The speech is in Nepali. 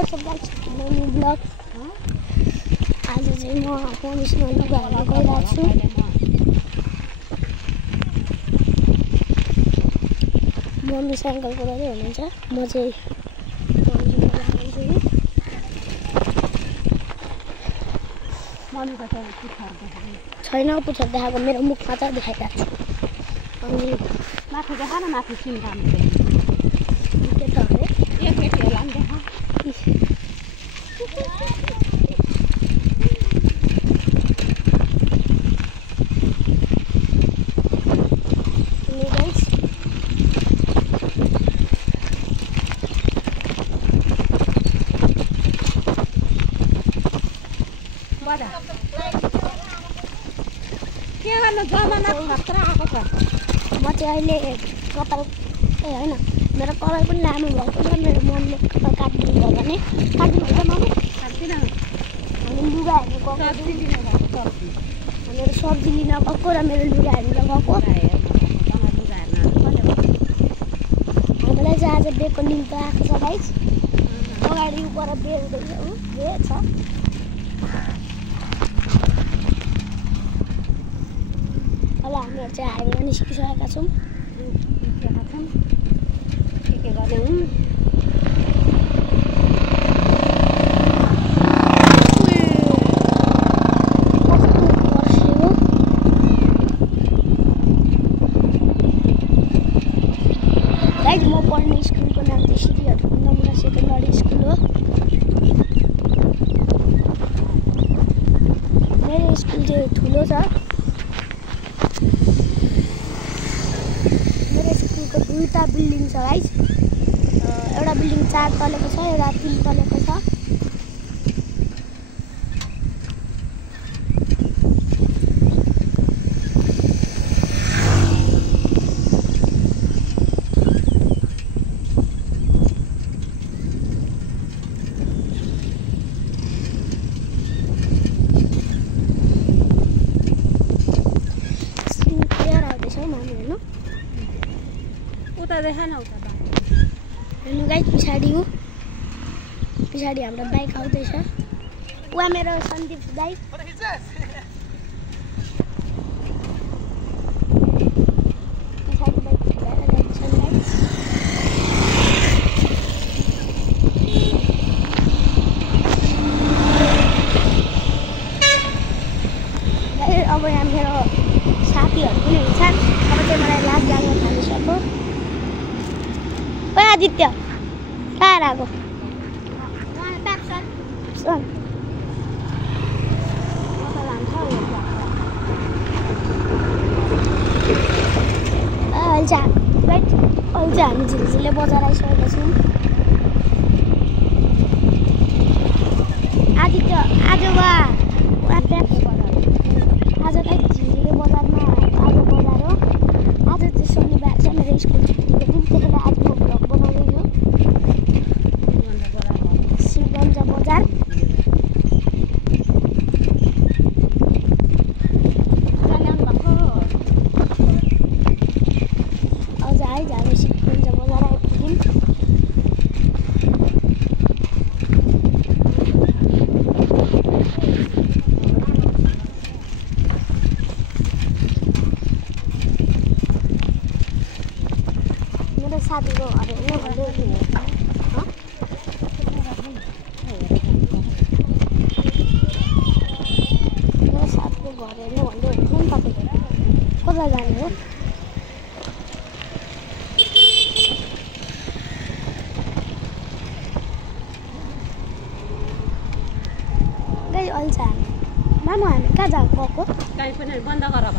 What's up guys, mummy blog आज चाहिँ म मम्मीसँग लुगा हेर्न गइरहेको छु मम्मी साइकल कुदाउँदै हुनुहुन्छ म चाहिँ मम्मीको छैन पुच्छर देखाएको मेरो मुखमा चाहिँ देखाइरहेको छु अनि माथि देखा न माथि चिन्ता के त अरे एक हेला नि देखा के गर्नु जमाना खतरा आएको छ म चाहिँ अहिले कपाल होइन मेरो कपाल पनि लामो भएको छ मेरो मनले कपाल काटिदिनु भयो भने काटिदिनुहुन्छ मम्मी काट्दिन अनि लुगा हेर्नु गएको मेरो सब्जी लिन गएको र मेरो लुगा हेर्नु गएको हामीलाई चाहिँ आज बेको निम्तो आएको छ गाइस अगाडि ऊपर बे हुँदैछ ऊ बे छ अब हामीहरू चाहिँ हाइवेमा निस्किसकेका छौँ के गर्ने हुन् गाइस म पढ्ने स्कुलको नाम चाहिँ श्री हरिकुण्डमुना सेकेन्डरी स्कुल हो मेरो स्कुल चाहिँ ठुलो छ मेरो स्कुलको दुईवटा बिल्डिङ छ गाइस एउटा बिल्डिङ 4 तलेको छ एउटा 3 तलेको छ उता देखा न उता हेर्नु गाइस पछाडि हाम्रो बाइक आउँदैछ उहाँ मेरो सन्दीप दाइ पछाडि बाइक खेलाएर जान्छन् गाइस अब यहाँ मेरो साथीहरू पनि हुन्छन् अब चाहिँ मलाई लाज लाग्न थालिसक्यो ओए आदित्य कहाँ आएको अहिले चाहिँ हामी झिलझिले बजार आइसकेका छौँ आदित्य आज आज चाहिँ झिलझिले बजारमा आज बजार हो आज चाहिँ शनिबार छ मेरो स्कुल छुट्टीको दिन त्यतिखेर आज म भ्लग बनाउँदैछु शिवगञ्ज बजार आज आइज शिवगञ्ज बजार आइपुग्यौँ साथीको घर हेर्नु भन्दै मेरो साथीको घर हेर्नु भन्दै हुन्थ्यो नि तपाईँको कता जाने हो गाई अहिले चाहिँ हामी कहाँ गएको कहीँ पनि बन्द गर अब